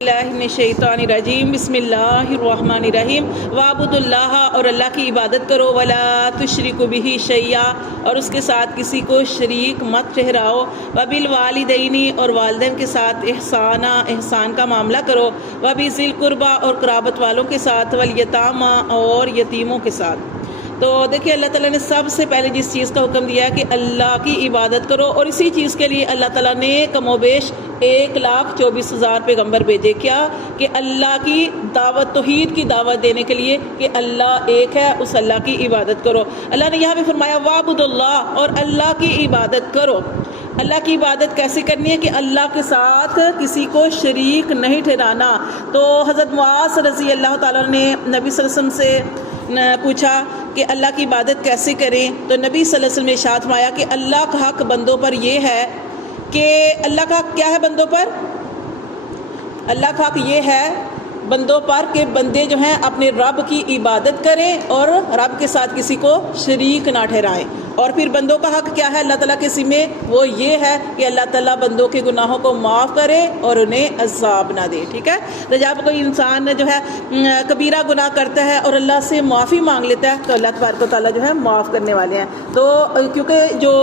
اللہ من الشیطان الرجیم بسم اللہ الرحمن الرحیم وعبد اللہ اور اللہ کی عبادت کرو ولا تشرکوا بہ شیئا اور اس کے ساتھ کسی کو شریک مت ٹھہراؤ وبالوالدین اور والدین کے ساتھ احسان کا معاملہ کرو وبذی القربی اور قرابت والوں کے ساتھ والیتامی اور یتیموں کے ساتھ۔ تو دیکھیے اللہ تعالیٰ نے سب سے پہلے جس چیز کا حکم دیا ہے کہ اللہ کی عبادت کرو، اور اسی چیز کے لیے اللہ تعالیٰ نے کم و بیش 1,24,000 پیغمبر بھیجے۔ کیا کہ اللہ کی دعوت، توحید کی دعوت دینے کے لیے کہ اللہ ایک ہے، اس اللہ کی عبادت کرو۔ اللہ نے یہاں بھی فرمایا وعبد اللہ، اور اللہ کی عبادت کرو۔ اللہ کی عبادت کیسے کرنی ہے کہ اللہ کے ساتھ کسی کو شریک نہیں ٹھہرانا۔ تو حضرت معاذ رضی اللہ تعالیٰ نے نبی صلی اللہ علیہ وسلم سے پوچھا کہ اللہ کی عبادت کیسے کریں، تو نبی صلی اللہ علیہ وسلم نے ارشاد فرمایا کہ اللہ کا حق بندوں پر یہ ہے کہ اللہ کا حق کیا ہے بندوں پر؟ اللہ کا حق یہ ہے بندوں پر کہ بندے جو ہیں اپنے رب کی عبادت کریں اور رب کے ساتھ کسی کو شریک نہ ٹھہرائیں۔ اور پھر بندوں کا حق کیا ہے اللہ تعالیٰ کے ذمے؟ وہ یہ ہے کہ اللہ تعالیٰ بندوں کے گناہوں کو معاف کرے اور انہیں عذاب نہ دے۔ ٹھیک ہے، تو جب کوئی انسان جو ہے کبیرہ گناہ کرتا ہے اور اللہ سے معافی مانگ لیتا ہے تو اللہ تبارک و تعالیٰ جو ہے معاف کرنے والے ہیں۔ تو کیونکہ جو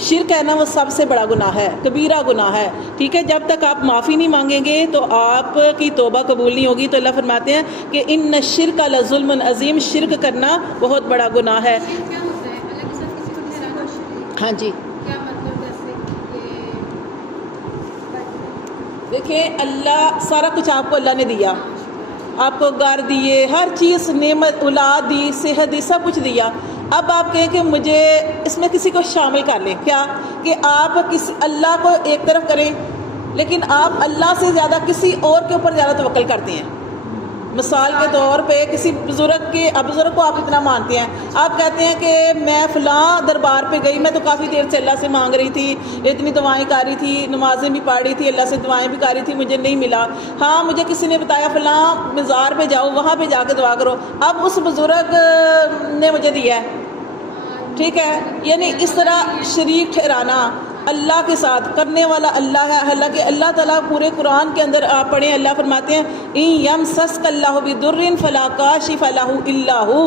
شرک ہے نا وہ سب سے بڑا گناہ ہے، کبیرہ گناہ ہے۔ ٹھیک ہے، جب تک آپ معافی نہیں مانگیں گے تو آپ کی توبہ قبول نہیں ہوگی۔ تو اللہ فرماتے ہیں کہ ان الشرک لظلم عظیم، شرک کرنا بہت بڑا گناہ ہے۔ ہاں جی، دیکھیں اللہ سارا کچھ آپ کو اللہ نے دیا، آپ کو گھر دیے، ہر چیز، نعمت، اولاد دی، صحت دی، سب کچھ دیا۔ اب آپ کہیں کہ مجھے اس میں کسی کو شامل کر لیں، کیا کہ آپ اللہ کو ایک طرف کریں لیکن آپ اللہ سے زیادہ کسی اور کے اوپر زیادہ توکل کرتے ہیں۔ مثال کے طور پہ کسی بزرگ کو آپ اتنا مانتے ہیں، آپ کہتے ہیں کہ میں فلاں دربار پہ گئی، میں تو کافی دیر سے اللہ سے مانگ رہی تھی، اتنی دعائیں کر رہی تھی، نمازیں بھی پڑھ رہی تھی، اللہ سے دعائیں بھی کر رہی تھی، مجھے نہیں ملا۔ ہاں مجھے کسی نے بتایا فلاں مزار پہ جاؤ، وہاں پہ جا کے دعا کرو، اب اس بزرگ نے مجھے دیا ہے۔ ٹھیک ہے، یعنی اس طرح شریک ٹھہرانا اللہ کے ساتھ کرنے والا اللہ ہے۔ حالانکہ اللہ تعالیٰ پورے قرآن کے اندر آپ پڑھیں، اللہ فرماتے ہیں ان یمسسک اللہ بضر فلا کاشف لہ الا ہو،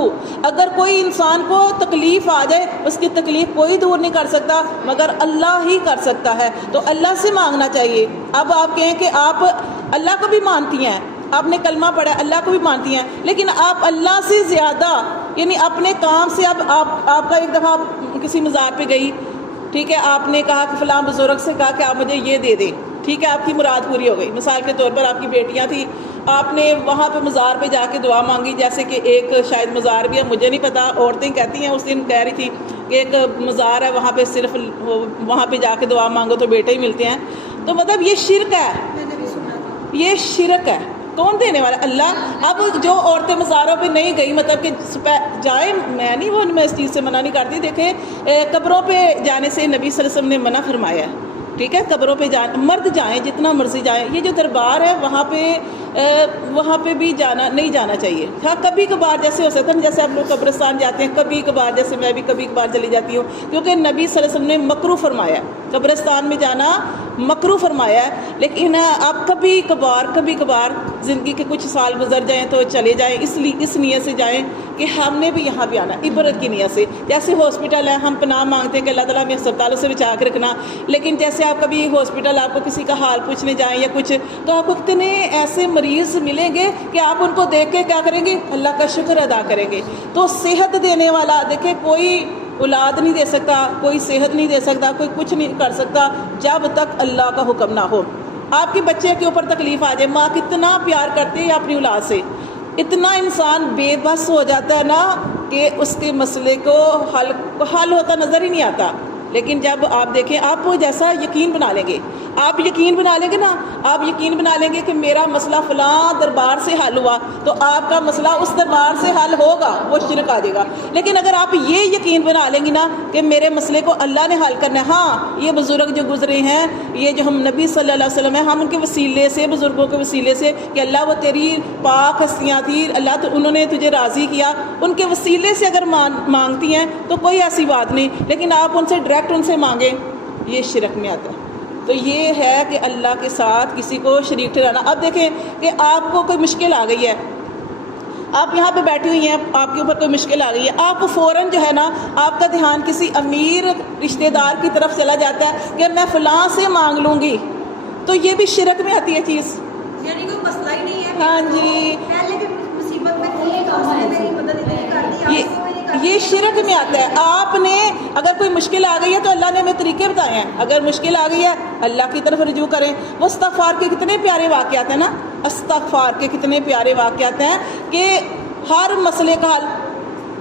اگر کوئی انسان کو تکلیف آ جائے اس کی تکلیف کوئی دور نہیں کر سکتا مگر اللہ ہی کر سکتا ہے۔ تو اللہ سے مانگنا چاہیے۔ اب آپ کہیں کہ آپ اللہ کو بھی مانتی ہیں، آپ نے کلمہ پڑھا، اللہ کو بھی مانتی ہیں، لیکن آپ اللہ سے زیادہ یعنی اپنے کام سے آپ کا ایک دفعہ کسی مزار پہ گئی، ٹھیک ہے، آپ نے کہا کہ فلاں بزرگ سے کہا کہ آپ مجھے یہ دے دیں، ٹھیک ہے، آپ کی مراد پوری ہو گئی۔ مثال کے طور پر آپ کی بیٹیاں تھیں، آپ نے وہاں پہ مزار پہ جا کے دعا مانگی، جیسے کہ ایک شاید مزار بھی ہے، مجھے نہیں پتا، عورتیں کہتی ہیں، اس دن کہہ رہی تھی کہ ایک مزار ہے وہاں پہ صرف وہاں پہ جا کے دعا مانگو تو بیٹے ہی ملتے ہیں۔ تو مطلب یہ شرک ہے، یہ شرک ہے۔ کون دینے والا؟ اللہ۔ اب جو عورتیں مزاروں پہ نہیں گئی، مطلب کہ جائیں، میں نہیں، وہ میں اس چیز سے منع نہیں کرتی، دیکھیں قبروں پہ جانے سے نبی صلی اللہ علیہ وسلم نے منع فرمایا ہے۔ ٹھیک ہے، قبروں پہ مرد جائیں جتنا مرضی جائیں، یہ جو دربار ہے وہاں پہ بھی نہیں جانا چاہیے۔ ہاں کبھی کبھار جیسے ہو سکتا ہے، جیسے آپ لوگ قبرستان جاتے ہیں کبھی کبھار، جیسے میں بھی کبھی کبھار چلی جاتی ہوں، کیونکہ نبی صلی اللہ علیہ وسلم نے مکروہ فرمایا ہے، قبرستان میں جانا مکروہ فرمایا ہے۔ لیکن آپ کبھی کبھار زندگی کے کچھ سال گزر جائیں تو چلے جائیں، اس نیت سے جائیں کہ ہم نے بھی یہاں بھی آنا، عبرت کی نیت سے۔ جیسے ہاسپٹل ہے، ہم پناہ مانگتے ہیں کہ اللہ تعالیٰ ہمیں ہسپتالوں سے بچا کے رکھنا، لیکن جیسے آپ کبھی ہاسپٹل آپ کو کسی کا حال پوچھنے جائیں یا کچھ، تو آپ کو اتنے ایسے مریض ملیں گے کہ آپ ان کو دیکھ کے کیا کریں گے؟ اللہ کا شکر ادا کریں گے۔ تو صحت دینے والا، دیکھیں کوئی اولاد نہیں دے سکتا، کوئی صحت نہیں دے سکتا، کوئی کچھ نہیں کر سکتا جب تک اللہ کا حکم نہ ہو۔ آپ کے بچے کے اوپر تکلیف آ جائے، ماں کتنا پیار کرتی ہے اپنی اولاد سے، اتنا انسان بے بس ہو جاتا ہے نا کہ اس کے مسئلے کو حل ہوتا نظر ہی نہیں آتا۔ لیکن جب آپ دیکھیں، آپ وہ جیسا یقین بنا لیں گے، آپ یقین بنا لیں گے نا، آپ یقین بنا لیں گے کہ میرا مسئلہ فلاں دربار سے حل ہوا تو آپ کا مسئلہ اس دربار سے حل ہوگا، وہ شرک آ جائے گا۔ لیکن اگر آپ یہ یقین بنا لیں گی نا کہ میرے مسئلے کو اللہ نے حل کرنا ہے، ہاں یہ بزرگ جو گزرے ہیں، یہ جو ہم نبی صلی اللہ علیہ وسلم ہیں، ہم ان کے وسیلے سے، بزرگوں کے وسیلے سے کہ اللہ وہ تیری پاک ہستیاں تھی، اللہ تو انہوں نے تجھے راضی کیا، ان کے وسیلے سے اگر مانگتی ہیں تو کوئی ایسی بات نہیں۔ لیکن آپ ان سے ڈائریکٹ ان سے مانگیں، یہ شرک میں آتا ہے۔ تو یہ ہے کہ اللہ کے ساتھ کسی کو شریک ٹھہرانا. اب دیکھیں کہ آپ کو کوئی مشکل آ گئی ہے, آپ یہاں پہ بیٹھی ہوئی ہیں, آپ کے اوپر کوئی مشکل آ گئی ہے, آپ کو فوراً جو ہے نا آپ کا دھیان کسی امیر رشتہ دار کی طرف چلا جاتا ہے کہ میں فلاں سے مانگ لوں گی, تو یہ بھی شرک میں آتی ہے چیز. یعنی کوئی مسئلہ ہی نہیں ہے. ہاں جی, پہلے بھی مصیبت میں تھی تو اس نے میری مدد نہیں کر دی, یہ شرک میں آتا ہے. آپ نے اگر کوئی مشکل آ گئی ہے تو اللہ نے ہمیں طریقے بتائے ہیں, اگر مشکل آ گئی ہے اللہ کی طرف رجوع کریں. وہ استغفار کے کتنے پیارے واقعات ہیں نا, استغفار کے کتنے پیارے واقعات ہیں کہ ہر مسئلے کا حل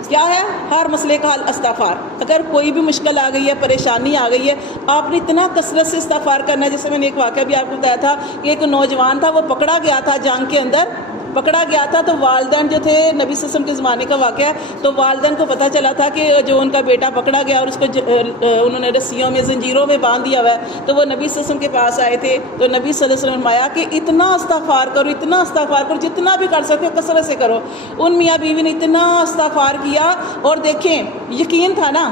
کیا ہے, ہر مسئلے کا حل استغفار. اگر کوئی بھی مشکل آ گئی ہے, پریشانی آ گئی ہے, آپ نے اتنا کثرت سے استغفار کرنا ہے. جیسے میں نے ایک واقعہ بھی آپ کو بتایا تھا کہ ایک نوجوان تھا, وہ پکڑا گیا تھا جنگ کے اندر, پکڑا گیا تھا. تو والدین جو تھے, نبی صلی اللہ علیہ وسلم کے زمانے کا واقعہ ہے, تو والدین کو پتہ چلا تھا کہ جو ان کا بیٹا پکڑا گیا اور اس کو انہوں نے رسیوں میں زنجیروں میں باندھ دیا ہوا ہے. تو وہ نبی صلی اللہ علیہ وسلم کے پاس آئے تھے, تو نبی صلی اللہ علیہ وسلم نے فرمایا کہ اتنا استغفار کرو, اتنا استغفار کرو, جتنا بھی کر سکتے ہو کثرت سے کرو. ان میاں بیوی نے اتنا استغفار کیا, اور دیکھیں یقین تھا نا,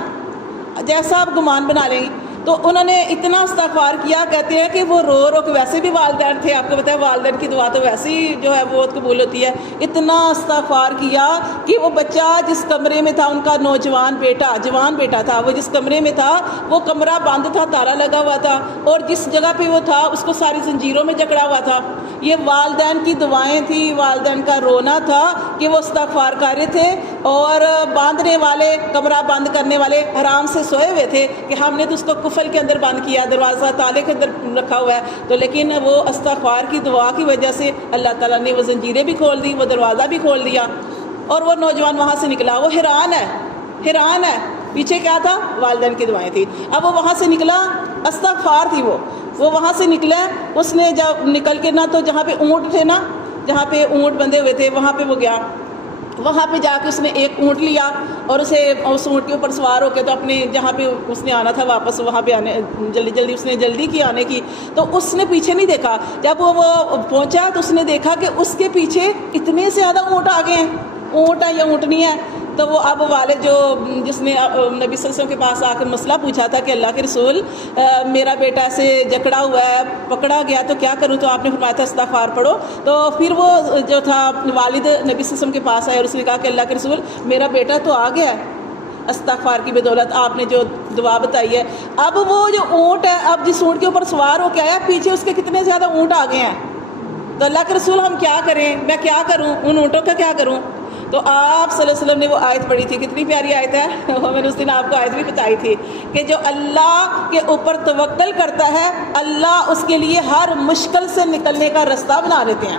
جیسا آپ گمان بنا لیں گے, تو انہوں نے اتنا استغفار کیا. کہتے ہیں کہ وہ رو رو کے, ویسے بھی والدین تھے, آپ کو پتہ ہے والدین کی دعا تو ویسے ہی جو ہے بہت قبول ہوتی ہے. اتنا استغفار کیا کہ وہ بچہ جس کمرے میں تھا, ان کا نوجوان بیٹا, جوان بیٹا تھا, وہ جس کمرے میں تھا وہ کمرہ بند تھا, تالا لگا ہوا تھا, اور جس جگہ پہ وہ تھا اس کو ساری زنجیروں میں جکڑا ہوا تھا. یہ والدین کی دعائیں تھی, والدین کا رونا تھا کہ وہ استغفار کر رہے تھے, اور باندھنے والے, کمرہ بند کرنے والے حرام سے سوئے ہوئے تھے کہ ہم نے تو اس کو کفل کے اندر بند کیا, دروازہ تالے کے اندر رکھا ہوا ہے. تو لیکن وہ استغفار کی دعا کی وجہ سے اللہ تعالیٰ نے وہ زنجیریں بھی کھول دی, وہ دروازہ بھی کھول دیا, اور وہ نوجوان وہاں سے نکلا. وہ حیران ہے, حیران ہے, پیچھے کیا تھا, والدین کی دعائیں تھی. اب وہ وہاں سے نکلا, استغفار تھی, وہ وہاں سے نکلا. اس نے جب نکل کے نا, تو جہاں پہ اونٹ تھے نا, جہاں پہ اونٹ بندھے ہوئے تھے, وہاں پہ وہ گیا. وہاں پہ جا کے اس نے ایک اونٹ لیا, اور اسے اس اونٹ کے اوپر سوار ہو کے تو اپنے جہاں پہ اس نے آنا تھا واپس, وہاں پہ آنے جلدی اس نے جلدی کی آنے کی. تو اس نے پیچھے نہیں دیکھا. جب وہ پہنچا تو اس نے دیکھا کہ اس کے پیچھے اتنے زیادہ اونٹ آ گئے ہیں, اونٹ ہے یا اونٹنی ہے. تو وہ اب والد جو جس نے نبی صلی اللہ علیہ وسلم کے پاس آ کر مسئلہ پوچھا تھا کہ اللہ کے رسول میرا بیٹا ایسے جکڑا ہوا ہے, پکڑا گیا, تو کیا کروں؟ تو آپ نے فرمایا تھا استغفار پڑھو. تو پھر وہ جو تھا والد نبی صلی اللہ علیہ وسلم کے پاس آئے, اور اس نے کہا کہ اللہ کے رسول میرا بیٹا تو آ گیا ہے استغفار کی بدولت, آپ نے جو دعا بتائی ہے. اب وہ جو اونٹ ہے, اب جس اونٹ کے اوپر سوار ہو کے آیا, پیچھے اس کے کتنے زیادہ اونٹ آ گئے ہیں. تو اللہ کے رسول ہم کیا کریں, میں کیا کروں, ان اونٹوں کا کیا کروں؟ تو آپ صلی اللہ علیہ وسلم نے وہ آیت پڑھی تھی, کتنی پیاری آیت ہے, میں نے اس دن آپ کو آیت بھی بتائی تھی کہ جو اللہ کے اوپر توکل کرتا ہے, اللہ اس کے لیے ہر مشکل سے نکلنے کا راستہ بنا دیتے ہیں.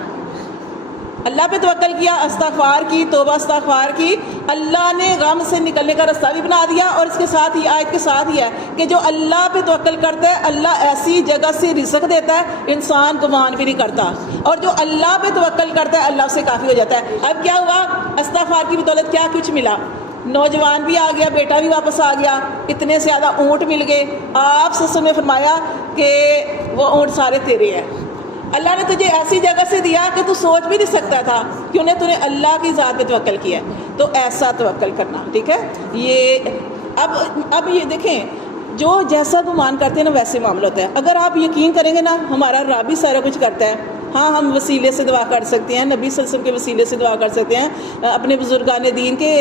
اللہ پہ توکل کیا, استغفار کی, توبہ استغفار کی, اللہ نے غم سے نکلنے کا راستہ بھی بنا دیا. اور اس کے ساتھ ہی آیت کے ساتھ ہی ہے کہ جو اللہ پہ توکل کرتا ہے, اللہ ایسی جگہ سے رزق دیتا ہے انسان گمان بھی نہیں کرتا, اور جو اللہ پہ توکل کرتا ہے اللہ سے کافی ہو جاتا ہے. اب کیا ہوا, استغفار کی بدولت کیا کچھ ملا, نوجوان بھی آ گیا, بیٹا بھی واپس آ گیا, اتنے زیادہ اونٹ مل گئے. آپ سے نے فرمایا کہ وہ اونٹ سارے تیرے ہیں, اللہ نے تجھے ایسی جگہ سے دیا کہ تو سوچ بھی نہیں سکتا تھا, کیوں نے تُونے اللہ کی ذات پہ توکل کیا. تو ایسا توکل کرنا, ٹھیک ہے. یہ اب یہ دیکھیں, جو جیسا گمان کرتے ہیں نا ویسے معاملہ ہوتا ہے. اگر آپ یقین کریں گے نا ہمارا رب ہی سارا کچھ کرتا ہے. ہاں ہم وسیلے سے دعا کر سکتے ہیں, نبی صلی اللہ علیہ وسلم کے وسیلے سے دعا کر سکتے ہیں, اپنے بزرگان دین کے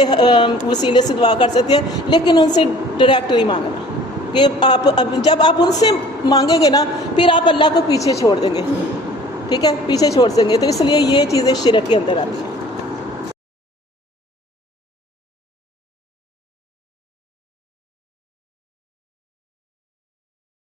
وسیلے سے دعا کر سکتے ہیں, لیکن ان سے ڈائریکٹ نہیں مانگنا. کہ آپ جب آپ ان سے مانگیں گے نا, پھر آپ اللہ کو پیچھے چھوڑ دیں گے, ٹھیک ہے, پیچھے چھوڑ دیں گے. تو اس لیے یہ چیزیں شرک کے اندر آتی ہیں.